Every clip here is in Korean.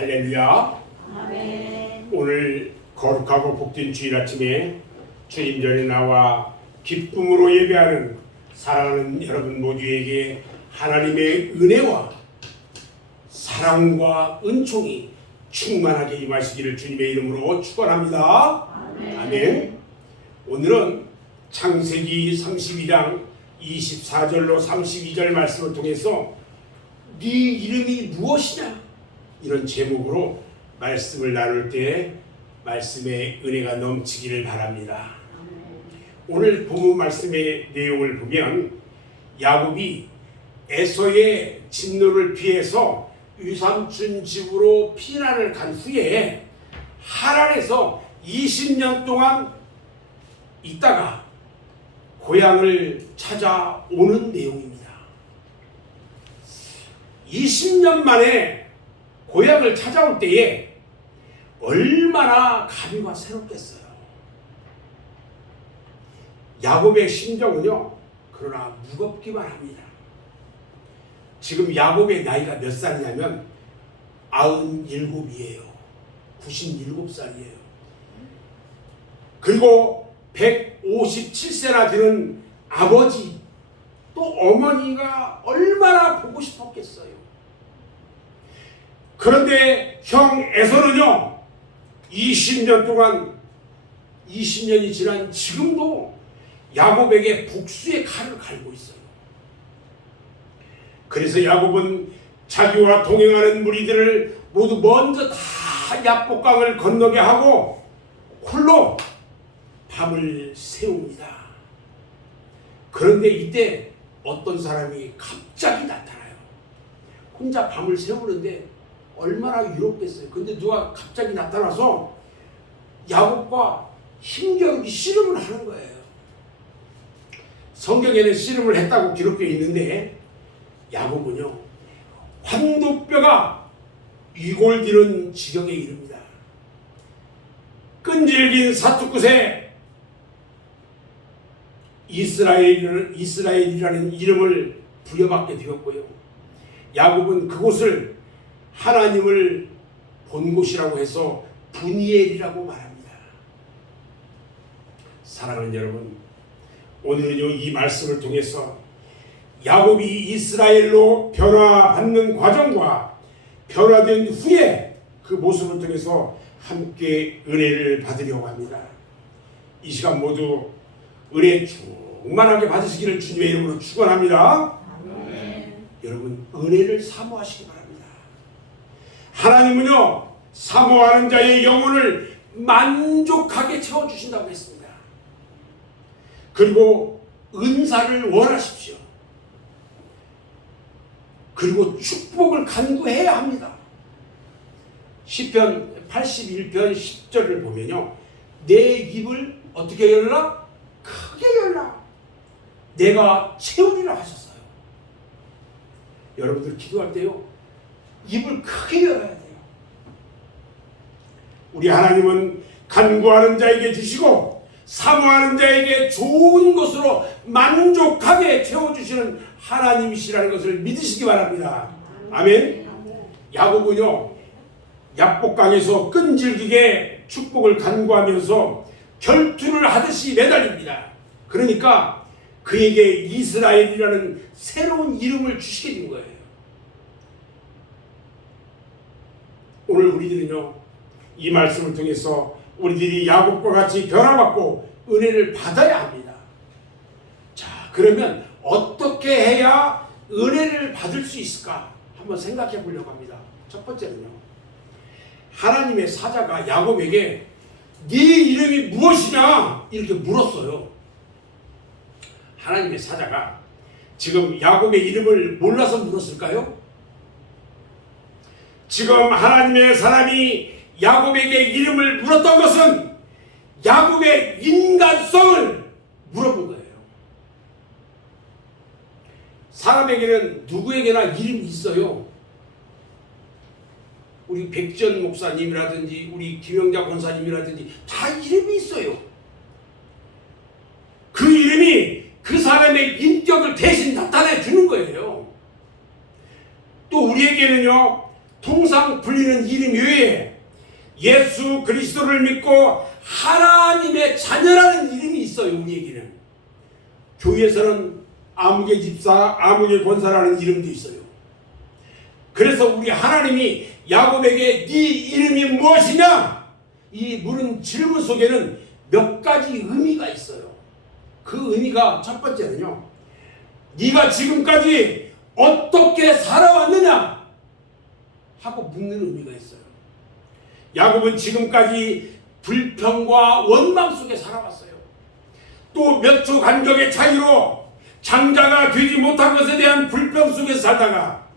할렐루야. 아멘. 오늘 거룩하고 복된 주일 아침에 주님 전에 나와 기쁨으로 예배하는 사랑하는 여러분 모두에게 하나님의 은혜와 사랑과 은총이 충만하게 임하시기를 주님의 이름으로 축원합니다. 아멘. 아멘. 오늘은 창세기 32장 24절로 32절 말씀을 통해서 네 이름이 무엇이냐? 이런 제목으로 말씀을 나눌 때 말씀의 은혜가 넘치기를 바랍니다. 오늘 본문 말씀의 내용을 보면 야곱이 에서의 진노를 피해서 유삼촌 집으로 피난을 간 후에 하란에서 20년 동안 있다가 고향을 찾아오는 내용입니다. 20년 만에 고향을 찾아올 때에 얼마나 감회가 새롭겠어요. 야곱의 심정은요, 그러나 무겁기만 합니다. 지금 야곱의 나이가 몇 살이냐면 97이에요. 97살이에요. 그리고 157세나 되는 아버지 또 어머니가 얼마나 보고 싶었겠어요. 그런데 형 에서는요, 20년 동안 20년이 지난 지금도 야곱에게 복수의 칼을 갈고 있어요. 그래서 야곱은 자기와 동행하는 무리들을 모두 먼저 다 야복강을 건너게 하고 홀로 밤을 새웁니다. 그런데 이때 어떤 사람이 갑자기 나타나요. 혼자 밤을 새우는데 얼마나 유롭겠어요. 근데 누가 갑자기 나타나서 야곱과 힘겨루기 씨름을 하는 거예요. 성경에는 씨름을 했다고 기록되어 있는데 야곱은요, 환도뼈가 이골디는 지경에 이릅니다. 끈질긴 사투끝에 이스라엘이라는 이름을 부여받게 되었고요. 야곱은 그곳을 하나님을 본 곳이라고 해서 분이엘이라고 말합니다. 사랑하는 여러분, 오늘은요, 이 말씀을 통해서 야곱이 이스라엘로 변화받는 과정과 변화된 후에 그 모습을 통해서 함께 은혜를 받으려고 합니다. 이 시간 모두 은혜 충만하게 받으시기를 주님의 이름으로 축원합니다. 여러분, 은혜를 사모하시기 바랍니다. 하나님은요, 사모하는 자의 영혼을 만족하게 채워주신다고 했습니다. 그리고 은사를 원하십시오. 그리고 축복을 간구해야 합니다. 시편 81편 10절을 보면요, 내 입을 어떻게 열라? 크게 열라. 내가 채우리라 하셨어요. 여러분들 기도할 때요, 입을 크게 열어야 돼요. 우리 하나님은 간구하는 자에게 주시고 사모하는 자에게 좋은 것으로 만족하게 채워주시는 하나님이시라는 것을 믿으시기 바랍니다. 아멘. 야곱은요, 야복강에서 끈질기게 축복을 간구하면서 결투를 하듯이 매달립니다. 그러니까 그에게 이스라엘이라는 새로운 이름을 주시게 된 거예요. 오늘 우리들은요, 이 말씀을 통해서 우리들이 야곱과 같이 변화받고 은혜를 받아야 합니다. 자, 그러면 어떻게 해야 은혜를 받을 수 있을까? 한번 생각해 보려고 합니다. 첫 번째는요, 하나님의 사자가 야곱에게 네 이름이 무엇이냐? 이렇게 물었어요. 하나님의 사자가 지금 야곱의 이름을 몰라서 물었을까요? 지금 하나님의 사람이 야곱에게 이름을 물었던 것은 야곱의 인간성을 물어본 거예요. 사람에게는 누구에게나 이름이 있어요. 우리 백지연 목사님이라든지 우리 김영자 권사님이라든지 다 이름이 있어요. 그 이름이 그 사람의 인격을 대신 나타내 주는 거예요. 또 우리에게는요, 통상 불리는 이름 외에 예수 그리스도를 믿고 하나님의 자녀라는 이름이 있어요. 우리에게는 교회에서는 아무개 집사, 아무개 권사라는 이름도 있어요. 그래서 우리 하나님이 야곱에게 네 이름이 무엇이냐? 이 물은 질문 속에는 몇 가지 의미가 있어요. 그 의미가 첫 번째는요, 네가 지금까지 어떻게 살아왔느냐 하고 묻는 의미가 있어요. 야곱은 지금까지 불평과 원망 속에 살아왔어요. 또 몇 초 간격의 차이로 장자가 되지 못한 것에 대한 불평 속에 살다가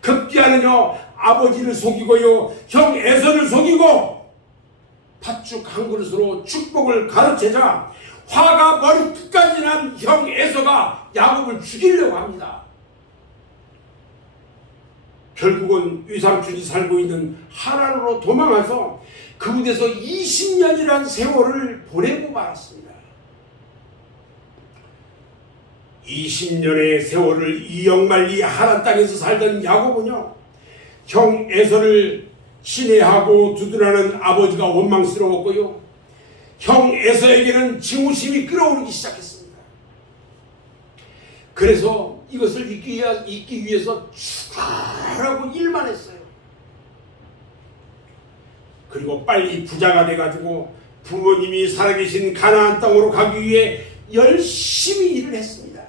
급기야는요, 아버지를 속이고요, 형 에서를 속이고 팥죽 한 그릇으로 축복을 가르치자 화가 머리끝까지 난 형 에서가 야곱을 죽이려고 합니다. 결국은 위삼촌이 살고 있는 하란으로 도망가서 그곳에서 20년이라는 세월을 보내고 말았습니다. 20년의 세월을 이역만리 하란 땅에서 살던 야곱은요, 형 에서를 신뢰하고 두둔하는 아버지가 원망스러웠고요, 형 에서에게는 증오심이 끌어오르기 시작했습니다. 그래서 이것을 잊기 위해서 죽으라고 일만 했어요. 그리고 빨리 부자가 돼가지고 부모님이 살아계신 가나안 땅으로 가기 위해 열심히 일을 했습니다.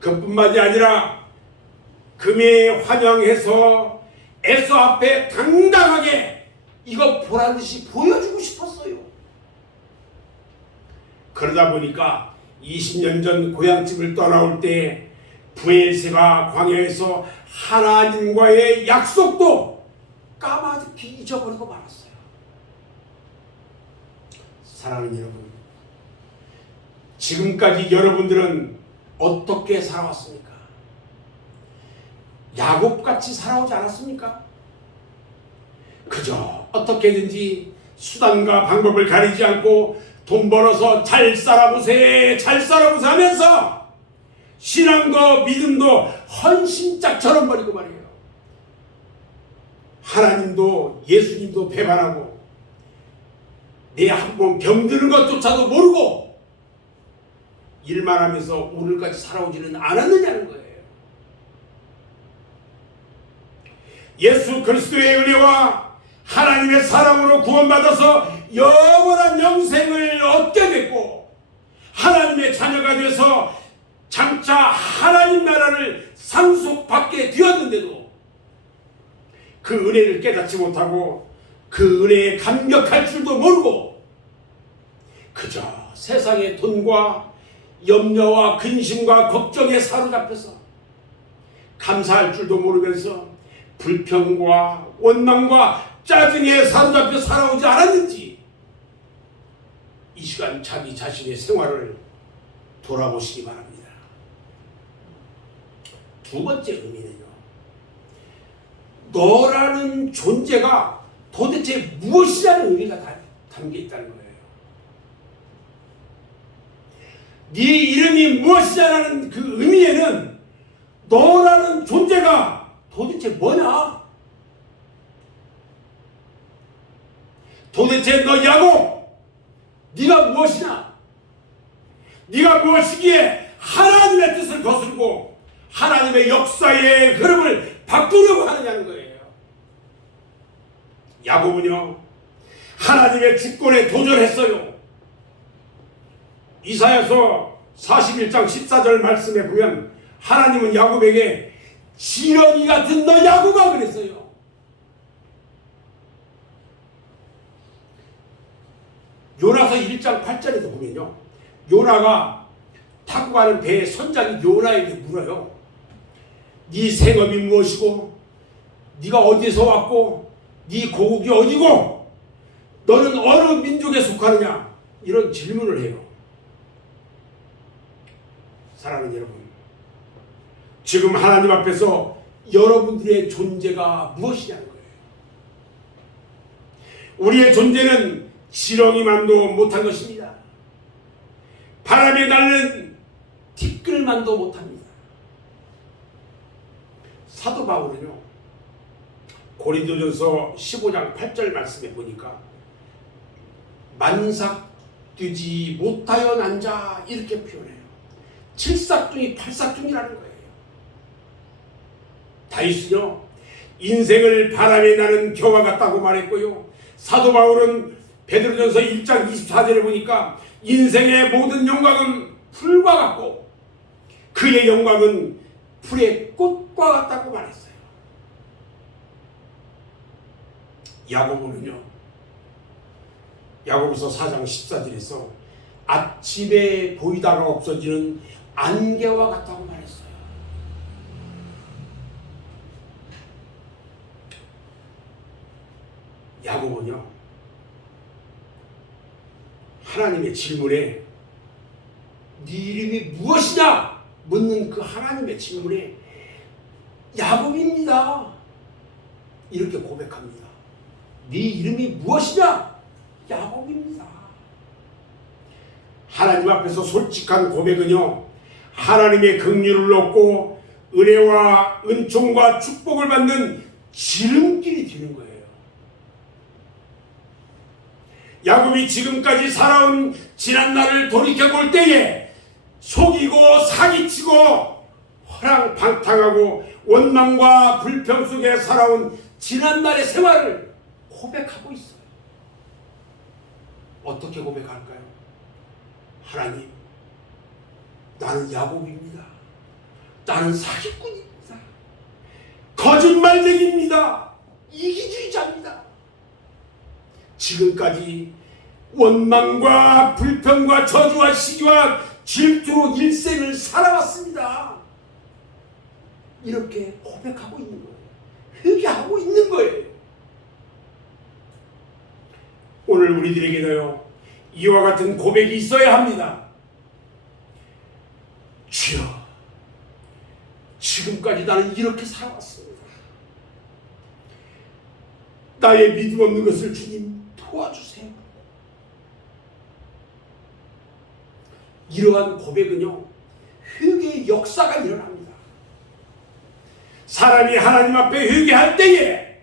그뿐만이 아니라 금에 환영해서 에서 앞에 당당하게 이거 보란 듯이 보여주고 싶었어요. 그러다 보니까 20년 전 고향집을 떠나올 때 브엘세바 광야에서 하나님과의 약속도 까마득히 잊어버리고 말았어요. 사랑하는 여러분, 지금까지 여러분들은 어떻게 살아왔습니까? 야곱같이 살아오지 않았습니까? 그저 어떻게든지 수단과 방법을 가리지 않고 돈 벌어서 잘 살아보세 하면서 신앙도 믿음도 헌신짝처럼 버리고 말이에요. 하나님도 예수님도 배반하고 내 한 번 병드는 것조차도 모르고 일만 하면서 오늘까지 살아오지는 않았느냐는 거예요. 예수 그리스도의 은혜와 하나님의 사랑으로 구원받아서 영원한 영생을 얻게 됐고 하나님의 자녀가 돼서 장차 하나님 나라를 상속받게 되었는데도 그 은혜를 깨닫지 못하고 그 은혜에 감격할 줄도 모르고 그저 세상의 돈과 염려와 근심과 걱정에 사로잡혀서 감사할 줄도 모르면서 불평과 원망과 짜증에 사로잡혀 살아오지 않았는지 이 시간 자기 자신의 생활을 돌아보시기 바랍니다. 두 번째 의미는요, 너라는 존재가 도대체 무엇이라는 의미가 담겨 있다는 거예요. 네 이름이 무엇이냐는 그 의미에는 너라는 존재가 도대체 뭐냐? 도대체 너 야곱, 네가 무엇이냐? 네가 무엇이기에 하나님의 뜻을 거스르고 하나님의 역사의 흐름을 바꾸려고 하느냐는 거예요. 야곱은요, 하나님의 주권에 도전했어요. 이사야서 41장 14절 말씀에 보면 하나님은 야곱에게 지렁이 같은 너 야곱아 그랬어요. 요나서 1장 8절에도 보면요, 요나가 타고 가는 배의 선장이 요나에게 물어요. 네 생업이 무엇이고 네가 어디서 왔고 네 고국이 어디고 너는 어느 민족에 속하느냐, 이런 질문을 해요. 사랑하는 여러분, 지금 하나님 앞에서 여러분들의 존재가 무엇이냐는 거예요. 우리의 존재는 지렁이만도 못한 것입니다. 바람에 날는 티끌만도 못합니다. 사도 바울은요, 고린도전서 15장 8절 말씀에 보니까 만삭되지 못하여 난 자 이렇게 표현해요. 칠삭둥이 팔삭둥이라는 거예요. 다윗은요 인생을 바람에 나는 겨와 같다고 말했고요. 사도 바울은 베드로전서 1장 24절에 보니까 인생의 모든 영광은 풀과 같고 그의 영광은 풀의 꽃과 같다고 말했어요. 야고보는요 야고보서 4장 14절에서 아침에 보이다가 없어지는 안개와 같다고 말했어요. 야고보는요 하나님의 질문에 네 이름이 무엇이냐 묻는 그 하나님의 질문에 야곱입니다 이렇게 고백합니다. 네 이름이 무엇이냐? 야곱입니다. 하나님 앞에서 솔직한 고백은요 하나님의 긍휼을 얻고 은혜와 은총과 축복을 받는 지름길이 되는 거예요. 야곱이 지금까지 살아온 지난 날을 돌이켜볼 때에 속이고 사기치고 허랑방탕하고 원망과 불평 속에 살아온 지난 날의 생활을 고백하고 있어요. 어떻게 고백할까요? 하나님, 나는 야곱입니다. 나는 사기꾼입니다. 거짓말쟁이입니다. 이기주의자입니다. 지금까지 원망과 불평과 저주와 시기와 질투로 일생을 살아왔습니다. 이렇게 고백하고 있는 거예요. 회개하고 있는 거예요. 오늘 우리들에게도요 이와 같은 고백이 있어야 합니다. 주여, 지금까지 나는 이렇게 살아왔습니다. 나의 믿음 없는 것을 주님 도와주세요. 이러한 고백은요 회개의 역사가 일어납니다. 사람이 하나님 앞에 회개할 때에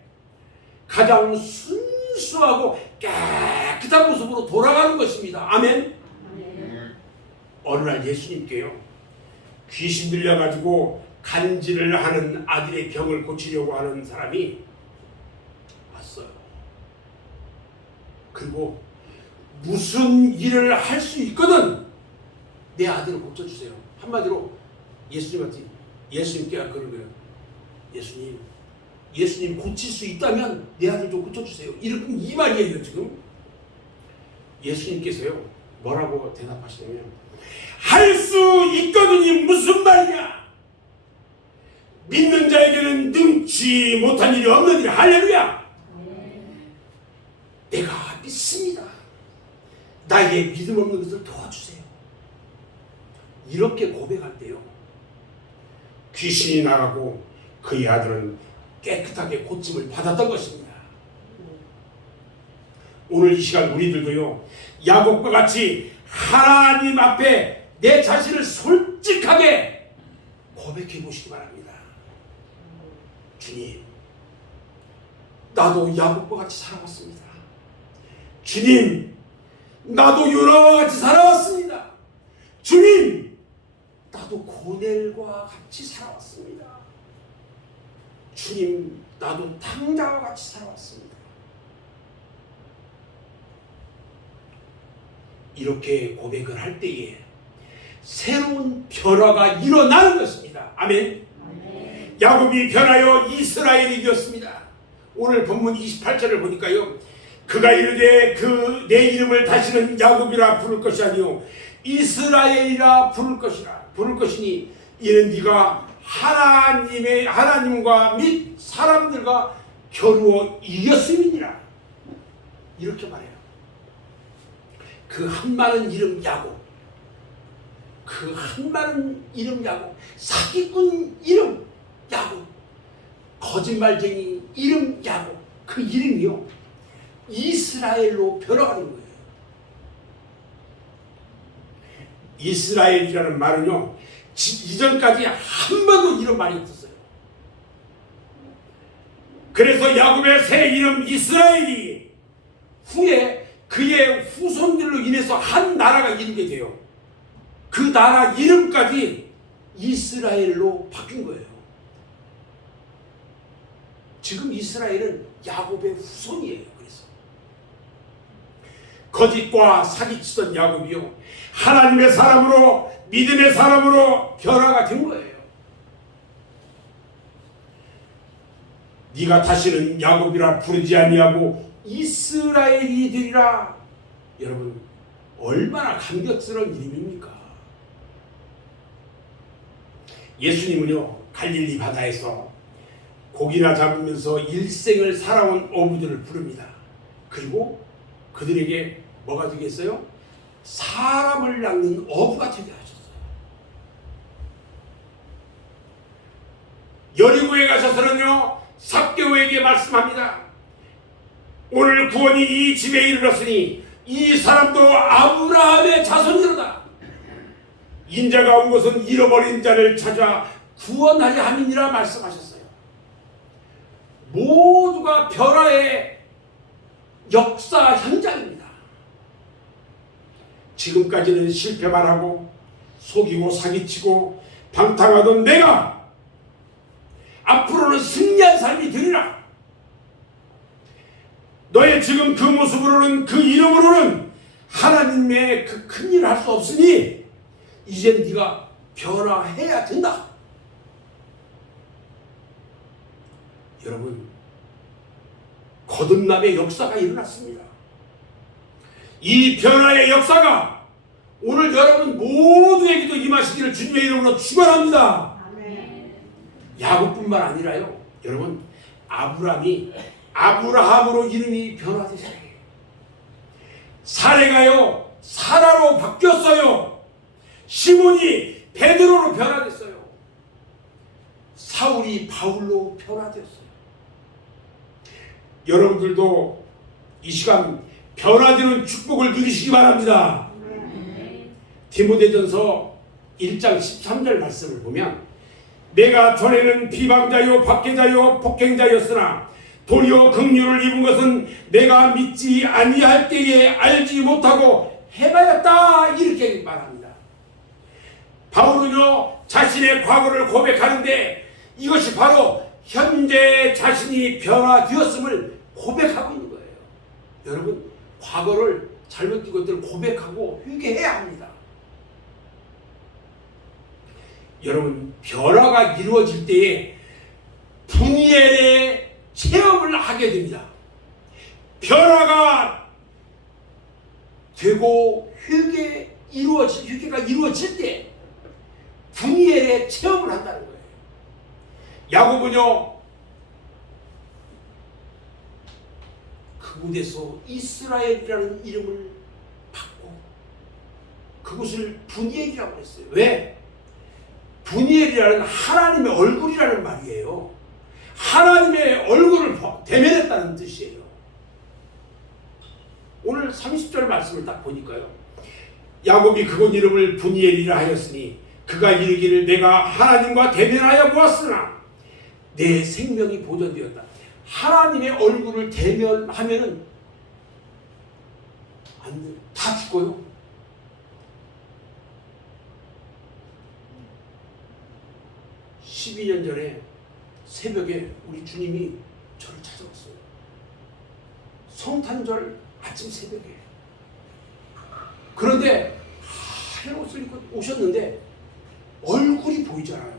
가장 순수하고 깨끗한 모습으로 돌아가는 것입니다. 아멘. 어느 날 예수님께요 귀신 들려가지고 간질을 하는 아들의 병을 고치려고 하는 사람이 왔어요. 그리고 무슨 일을 할 수 있거든 내 아들을 고쳐주세요. 한마디로 예수님한테 예수님께 그런 거예요. 예수님 고칠 수 있다면 내 아들 좀 고쳐주세요. 이렇게 이 말이에요. 지금 예수님께서요 뭐라고 대답하시냐면 할 수 있거든이 무슨 말이냐. 믿는 자에게는 능치 못한 일이 없는 일. 할렐루야. 내가 믿습니다. 나에게 믿음 없는 것을 도와주세요. 이렇게 고백할 때요 귀신이 나가고 그의 아들은 깨끗하게 고침을 받았던 것입니다. 오늘 이 시간 우리들도요 야곱과 같이 하나님 앞에 내 자신을 솔직하게 고백해 보시기 바랍니다. 주님, 나도 야곱과 같이 살아왔습니다. 주님, 나도 요나와 같이 살아왔습니다. 주님, 나도 고넬과 같이 살아왔습니다. 주님, 나도 탕자와 같이 살아왔습니다. 이렇게 고백을 할 때에 새로운 변화가 일어나는 것입니다. 아멘. 야곱이 변하여 이스라엘이 되었습니다. 오늘 본문 28절을 보니까요 그가 이르되 그 내 이름을 다시는 야곱이라 부를 것이 아니요 이스라엘이라 부를 것이니 이는 네가 하나님과 및 사람들과 겨루어 이겼음이니라. 이렇게 말해요. 그 한 많은 이름 야곱, 그 한 많은 이름 야곱, 사기꾼 이름 야곱, 거짓말쟁이 이름 야곱, 그 이름이요 이스라엘로 변화가는 거예요. 이스라엘이라는 말은요 이전까지 한 번도 이런 말이 없었어요. 그래서 야곱의 새 이름 이스라엘이 후에 그의 후손들로 인해서 한 나라가 이루게 돼요. 그 나라 이름까지 이스라엘로 바뀐 거예요. 지금 이스라엘은 야곱의 후손이에요. 그래서 거짓과 사기치던 야곱이요, 하나님의 사람으로, 믿음의 사람으로 변화가 된 거예요. 네가 다시는 야곱이라 부르지 아니하고 이스라엘이 되리라. 여러분, 얼마나 감격스러운 이름입니까? 예수님은요, 갈릴리 바다에서 고기나 잡으면서 일생을 살아온 어부들을 부릅니다. 그리고 그들에게 뭐가 되겠어요? 사람을 낚는 어부가 되게 하셨어요. 여리고에 가셔서는요, 삭개오에게 말씀합니다. 오늘 구원이 이 집에 이르렀으니 이 사람도 아브라함의 자손이로다. 인자가 온 것은 잃어버린 자를 찾아 구원하려 함이니라 말씀하셨어요. 모두가 변화의 역사 현장입니다. 지금까지는 실패만 하고 속이고 사기치고 방탕하던 내가 앞으로는 승리한 삶이 되리라. 너의 지금 그 모습으로는, 그 이름으로는 하나님의 그 큰 일을 할 수 없으니 이젠 네가 변화해야 된다. 여러분, 거듭남의 역사가 일어났습니다. 이 변화의 역사가 오늘 여러분 모두에게도 임하시기를 주님의 이름으로 축원합니다. 야곱뿐만 아니라요, 여러분, 아브라함이 아브라함으로 이름이 변화되셨어요. 사레가요, 사라로 바뀌었어요. 시몬이 베드로로 변화됐어요. 사울이 바울로 변화되었어요. 여러분들도 이 시간 변화되는 축복을 누리시기 바랍니다. 디모데전서 1장 13절 말씀을 보면, 내가 전에는 비방자요 박해자요 폭행자였으나 도리어 긍휼을 입은 것은 내가 믿지 아니할 때에 알지 못하고 해하였다. 이렇게 말합니다. 바울은요, 자신의 과거를 고백하는데 이것이 바로 현재 자신이 변화되었음을 고백하고 있는 거예요. 여러분, 과거를 잘못된 것들을 고백하고 회개해야 합니다. 여러분, 변화가 이루어질 때에 분이엘의 체험을 하게 됩니다. 변화가 되고 회개가 이루어질 때 분이엘의 체험을 한다는 거예요. 야곱은요, 그곳에서 이스라엘이라는 이름을 받고 그곳을 분이엘이라고 했어요. 왜? 분이엘이라는 하나님의 얼굴이라는 말이에요. 하나님의 얼굴을 대면했다는 뜻이에요. 오늘 30절 말씀을 딱 보니까요, 야곱이 그곳 이름을 분이엘이라 하였으니 그가 이르기를 내가 하나님과 대면하여 보았으나 내 생명이 보존되었다. 하나님의 얼굴을 대면하면은 다 죽어요. (12년) 전에 새벽에 우리 주님이 저를 찾아왔어요. 성탄절 아침 새벽에. 그런데 하얀 옷을 입고 오셨는데 얼굴이 보이잖아요.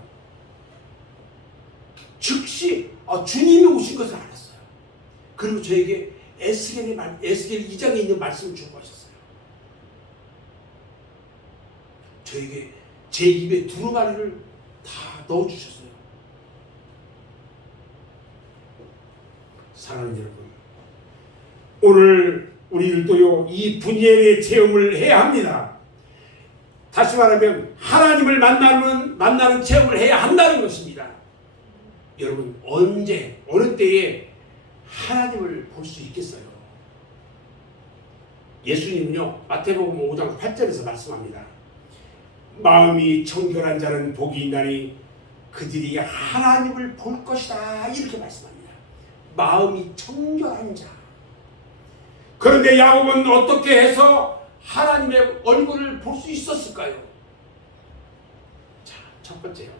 즉시 주님이 오신 것을 알았어요. 그리고 저에게 에스겔 2장에 있는 말씀을 주고 하셨어요. 저에게 제 입에 두루마리를 다 넣어주셨어요. 사랑하는 여러분, 오늘 우리들도요, 이 분이엘의 체험을 해야 합니다. 다시 말하면 하나님을 만나는 체험을 해야 한다는 것입니다. 여러분, 언제 어느 때에 하나님을 볼 수 있겠어요? 예수님은요, 마태복음 5장 8절에서 말씀합니다. 마음이 청결한 자는 복이 있나니 그들이 하나님을 볼 것이다. 이렇게 말씀합니다. 마음이 청결한 자. 그런데 야곱은 어떻게 해서 하나님의 얼굴을 볼 수 있었을까요? 자, 첫 번째요.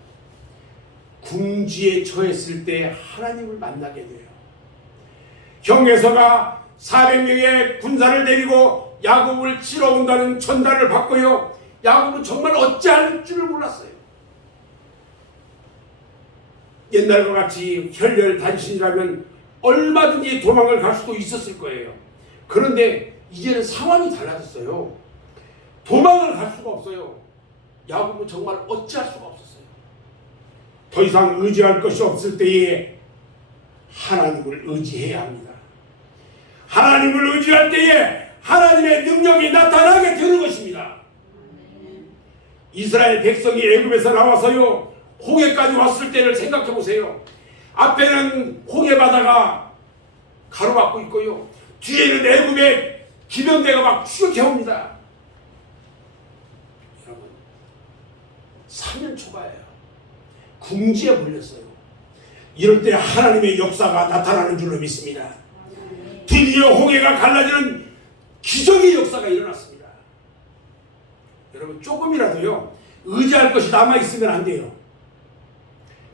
궁지에 처했을 때 하나님을 만나게 돼요. 형에서가 400명의 군사를 데리고 야곱을 치러 온다는 전달을 받고요. 야곱은 정말 어찌할 줄을 몰랐어요. 옛날과 같이 혈혈단신이라면 얼마든지 도망을 갈 수도 있었을 거예요. 그런데 이제는 상황이 달라졌어요. 도망을 갈 수가 없어요. 야곱은 정말 어찌할 수가 없었어요. 더 이상 의지할 것이 없을 때에 하나님을 의지해야 합니다. 하나님을 의지할 때에 하나님의 능력이 나타나게 되는 것입니다. 이스라엘 백성이 애굽에서 나와서요, 홍해까지 왔을 때를 생각해 보세요. 앞에는 홍해 바다가 가로막고 있고요, 뒤에는 애굽의 기병대가 막 추격해 옵니다. 여러분, 3년 초과예요. 궁지에 몰렸어요. 이럴 때 하나님의 역사가 나타나는 줄로 믿습니다. 드디어 홍해가 갈라지는 기적의 역사가 일어났습니다. 여러분, 조금이라도요 의지할 것이 남아있으면 안 돼요.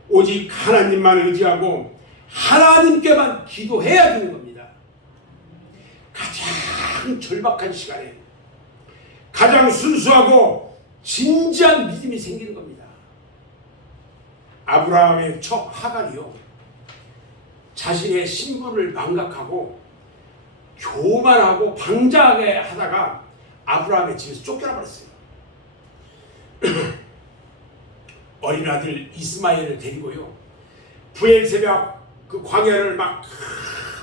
오직 하나님만 의지하고 하나님께만 기도해야 되는 겁니다. 가장 절박한 시간에 가장 순수하고 진지한 믿음이 생기는 겁니다. 아브라함의 첫 하갈이요, 자신의 신분을 망각하고 교만하고 방자하게 하다가 아브라함의 집에서 쫓겨나 버렸어요. 어린 아들 이스마엘을 데리고요, 부엘세바 그 광야를 막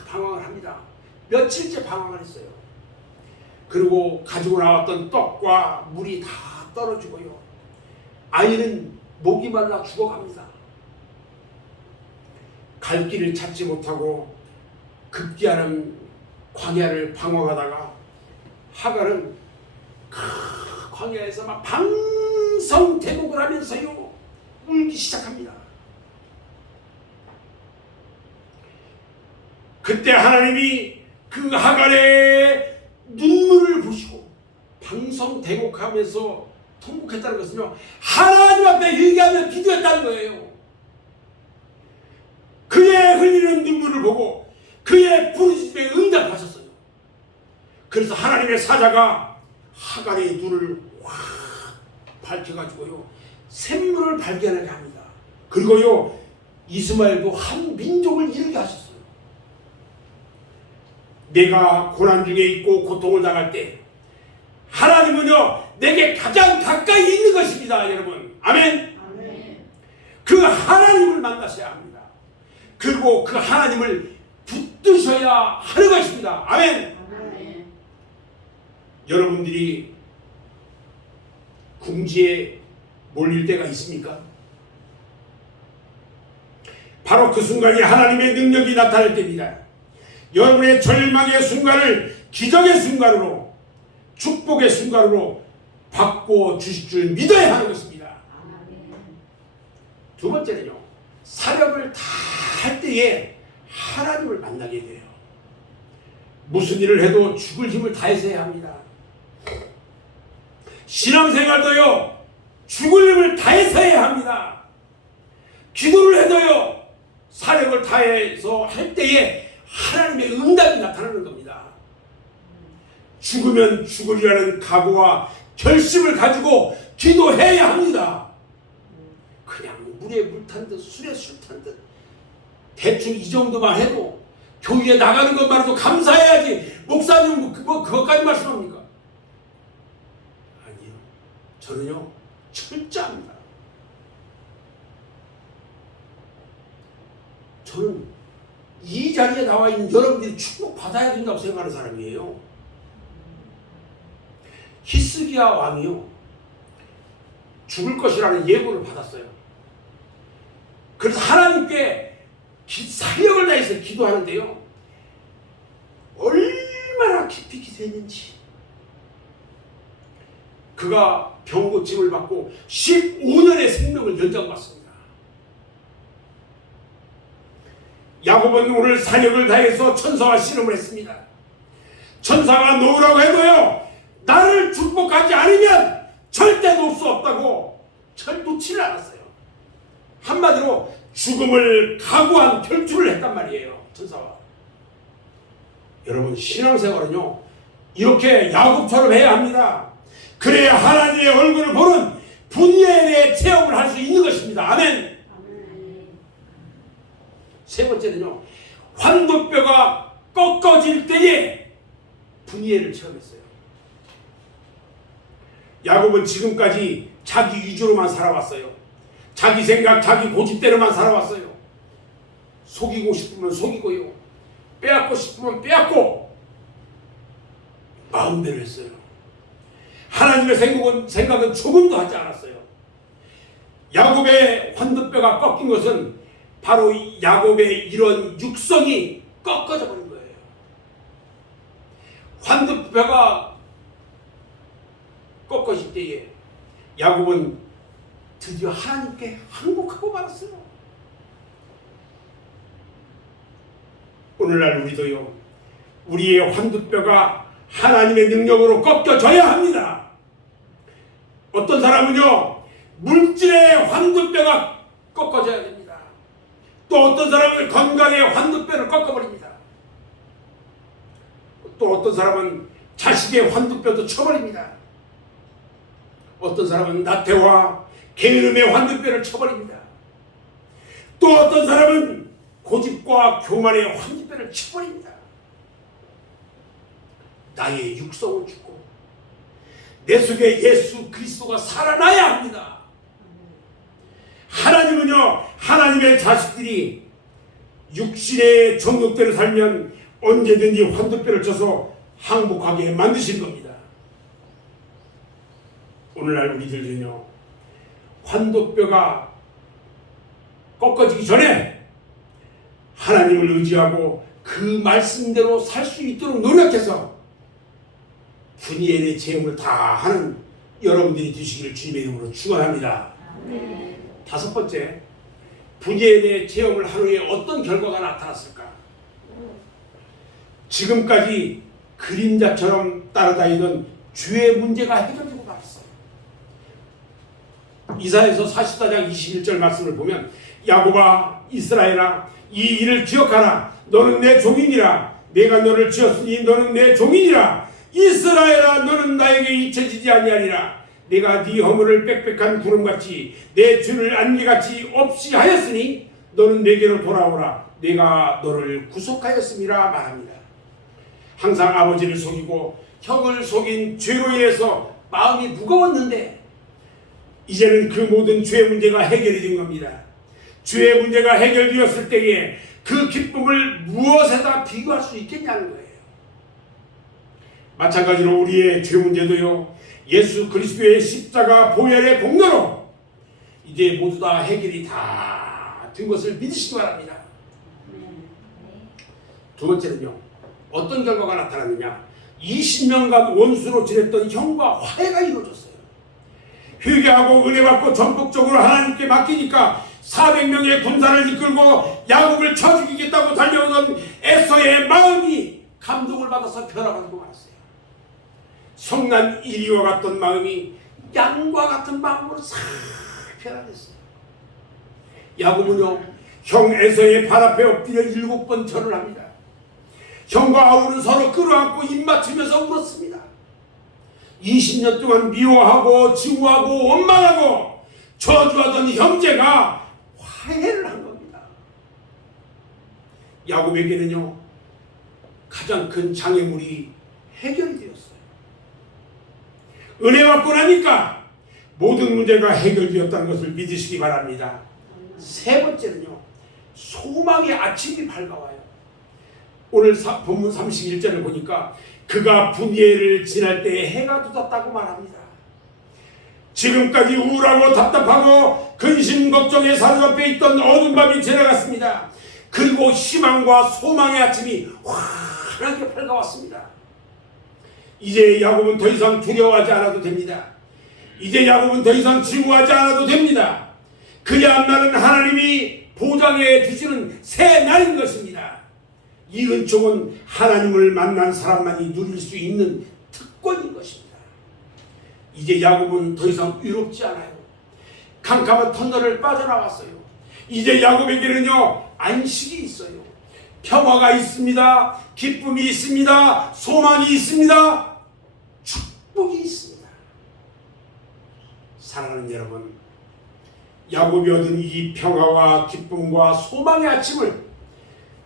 방황을 합니다. 며칠째 방황을 했어요. 그리고 가지고 나왔던 떡과 물이 다 떨어지고요, 아이는 목이 말라 죽어갑니다. 갈 길을 찾지 못하고 급기야는 광야를 방황하다가 하갈은 광야에서 막 방성대목을 하면서요 울기 시작합니다. 그때 하나님이 그 하갈의 눈물을 보시고 방성대목하면서 통곡했다는 것은요, 하나님 앞에 회개하며 기도했다는 거예요. 그의 흘리는 눈물을 보고 그의 부르짖음에 응답하셨어요. 그래서 하나님의 사자가 하갈의 눈을 확 밝혀가지고요 샘물을 발견하게 합니다. 그리고요 이스마엘도 한 민족을 이루게 하셨어요. 내가 고난 중에 있고 고통을 당할 때 하나님은요 내게 가장 가까이 있는 것입니다. 여러분, 아멘. 아멘. 그 하나님을 만나셔야 합니다. 그리고 그 하나님을 붙드셔야 하는 것입니다. 아멘. 아멘. 여러분들이 궁지에 몰릴 때가 있습니까? 바로 그 순간이 하나님의 능력이 나타날 때입니다. 여러분의 절망의 순간을 기적의 순간으로, 축복의 순간으로 바꿔 주실 줄 믿어야 하는 것입니다. 아멘. 두 번째는요, 사역을 다 할 때에 하나님을 만나게 돼요. 무슨 일을 해도 죽을 힘을 다해서 해야 합니다. 신앙생활도요 죽을 힘을 다해서 해야 합니다. 기도를 해도요 사역을 다해서 할 때에 하나님의 응답이 나타나는 겁니다. 죽으면 죽으리라는 각오와 결심을 가지고 기도해야 합니다. 그냥 물에 물 탄 듯 술에 술 탄 듯 대충 이 정도만 해도, 교회에 나가는 것만 해도 감사해야지 목사님 그것까지 말씀합니까? 아니요, 저는요 철저합니다. 저는 이 자리에 나와 있는 여러분들이 축복받아야 된다고 생각하는 사람이에요. 히스기야 왕이요 죽을 것이라는 예고를 받았어요. 그래서 하나님께 사력을 다해서 기도하는데요, 얼마나 깊이 기도했는지. 그가 병고침을 받고 15년의 생명을 연장받습니다. 야곱은 오늘 사력을 다해서 천사와 씨름을 했습니다. 천사가 놓으라고 해도요, 나를 축복하지 않으면 절대 놓을 수 없다고 놓지를 않았어요. 한마디로 죽음을 각오한 결투를 했단 말이에요, 천사와. 여러분, 신앙생활은요, 이렇게 야곱처럼 해야 합니다. 그래야 하나님의 얼굴을 보는 분예의 체험을 할 수 있는 것입니다. 아멘. 세 번째는요, 환도뼈가 꺾어질 때에 분예를 체험했어요. 야곱은 지금까지 자기 위주로만 살아왔어요. 자기 생각, 자기 고집대로만 살아왔어요. 속이고 싶으면 속이고요, 빼앗고 싶으면 빼앗고, 마음대로 했어요. 하나님의 생각은 조금도 하지 않았어요. 야곱의 환도뼈가 꺾인 것은 바로 야곱의 이런 육성이 꺾어져 버린 거예요. 환도뼈가 꺾어질 때에 야곱은 드디어 하나님께 항복하고 말았어요. 오늘날 우리도요, 우리의 환도뼈가 하나님의 능력으로 꺾여져야 합니다. 어떤 사람은요, 물질의 환도뼈가 꺾어져야 됩니다. 또 어떤 사람은 건강의 환도뼈를 꺾어버립니다. 또 어떤 사람은 자식의 환도뼈도 쳐버립니다. 어떤 사람은 나태와 게으름의 환도뼈를 쳐버립니다. 또 어떤 사람은 고집과 교만의 환도뼈를 쳐버립니다. 나의 육성을 주고 내 속에 예수 그리스도가 살아나야 합니다. 하나님은요, 하나님의 자식들이 육신의 정욕대로 살면 언제든지 환도뼈를 쳐서 항복하게 만드신 겁니다. 오늘날 우리들은요, 환도뼈가 꺾어지기 전에 하나님을 의지하고 그 말씀대로 살 수 있도록 노력해서 분이엘의 체험을 다 하는 여러분들이 되시기를 주님의 이름으로 축원합니다. 다섯 번째, 분이엘의 체험을 한 후에 어떤 결과가 나타났을까? 지금까지 그림자처럼 따라다니던 죄의 문제가 해결되고 말았어요. 이사야서 44장 21절 말씀을 보면, 야곱아, 이스라엘아, 이 일을 기억하라. 너는 내 종이니라. 내가 너를 지었으니 너는 내 종이니라. 이스라엘아, 너는 나에게 잊혀지지 아니하리라. 내가 네 허물을 빽빽한 구름같이 내 죄를 안개같이 없이 하였으니 너는 내게로 돌아오라. 내가 너를 구속하였음이라 말합니다. 항상 아버지를 속이고 형을 속인 죄로 인해서 마음이 무거웠는데 이제는 그 모든 죄의 문제가 해결이 된 겁니다. 죄의 문제가 해결되었을 때에 그 기쁨을 무엇에다 비교할 수 있겠냐는 거예요. 마찬가지로 우리의 죄 문제도요, 예수 그리스도의 십자가 보혈의 공로로 이제 모두 다 해결이 다 된 것을 믿으시기 바랍니다. 두 번째는요, 어떤 결과가 나타났느냐? 20년간 원수로 지냈던 형과 화해가 이루어졌어요. 회개하고 은혜받고 전폭적으로 하나님께 맡기니까 400명의 군사를 이끌고 야곱을 쳐 죽이겠다고 달려오던 에서의 마음이 감동을 받아서 변화받고 말았어요. 성난 이리와 같던 마음이 양과 같은 마음으로 싹 변화됐어요. 야곱은요, 형 에서의 발 앞에 엎드려 7번 절을 합니다. 형과 아우는 서로 끌어안고 입 맞추면서 울었습니다. 20년 동안 미워하고 증오하고 원망하고 저주하던 형제가 화해를 한 겁니다. 야곱에게는요, 가장 큰 장애물이 해결이 되었어요. 은혜 받고 나니까 모든 문제가 해결되었다는 것을 믿으시기 바랍니다. 세 번째는요, 소망의 아침이 밝아와요. 오늘 본문 31절을 보니까 그가 분이엘을 지날 때에 해가 돋았다고 말합니다. 지금까지 우울하고 답답하고 근심 걱정에 사로잡혀 있던 어두운 밤이 지나갔습니다. 그리고 희망과 소망의 아침이 환하게 밝아왔습니다. 이제 야곱은 더 이상 두려워하지 않아도 됩니다. 이제 야곱은 더 이상 증오하지 않아도 됩니다. 그냥 나는 하나님이 보장해 주시는 새 날인 것입니다. 이 은총은 하나님을 만난 사람만이 누릴 수 있는 특권인 것입니다. 이제 야곱은 더 이상 위롭지 않아요. 캄캄한 터널을 빠져나왔어요. 이제 야곱에게는요, 안식이 있어요. 평화가 있습니다. 기쁨이 있습니다. 소망이 있습니다. 축복이 있습니다. 사랑하는 여러분, 야곱이 얻은 이 평화와 기쁨과 소망의 아침을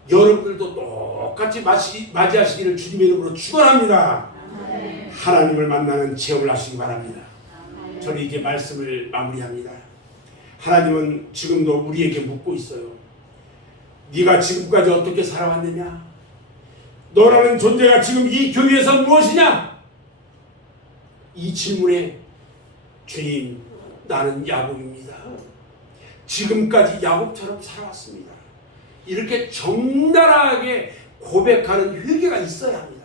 여러분들도 똑같이 맞이하시기를 주님의 이름으로 축원합니다. 하나님을 만나는 체험을 하시기 바랍니다. 저는 이제 말씀을 마무리합니다. 하나님은 지금도 우리에게 묻고 있어요. 네가 지금까지 어떻게 살아왔느냐? 너라는 존재가 지금 이 교회에서 무엇이냐? 이 질문에 주님, 나는 야곱입니다. 지금까지 야곱처럼 살아왔습니다. 이렇게 정당하게 고백하는 회개가 있어야 합니다.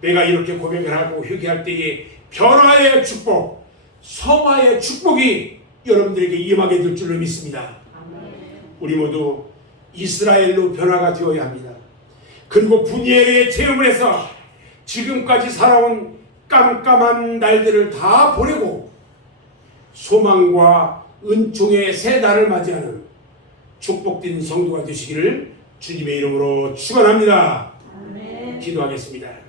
내가 이렇게 고백을 하고 회개할 때에 변화의 축복, 성화의 축복이 여러분들에게 임하게 될 줄로 믿습니다. 우리 모두 이스라엘로 변화가 되어야 합니다. 그리고 분이엘의 체험을 해서 지금까지 살아온 깜깜한 날들을 다 보내고 소망과 은총의 새 날을 맞이하는 축복된 성도가 되시기를 주님의 이름으로 축원합니다. 기도하겠습니다.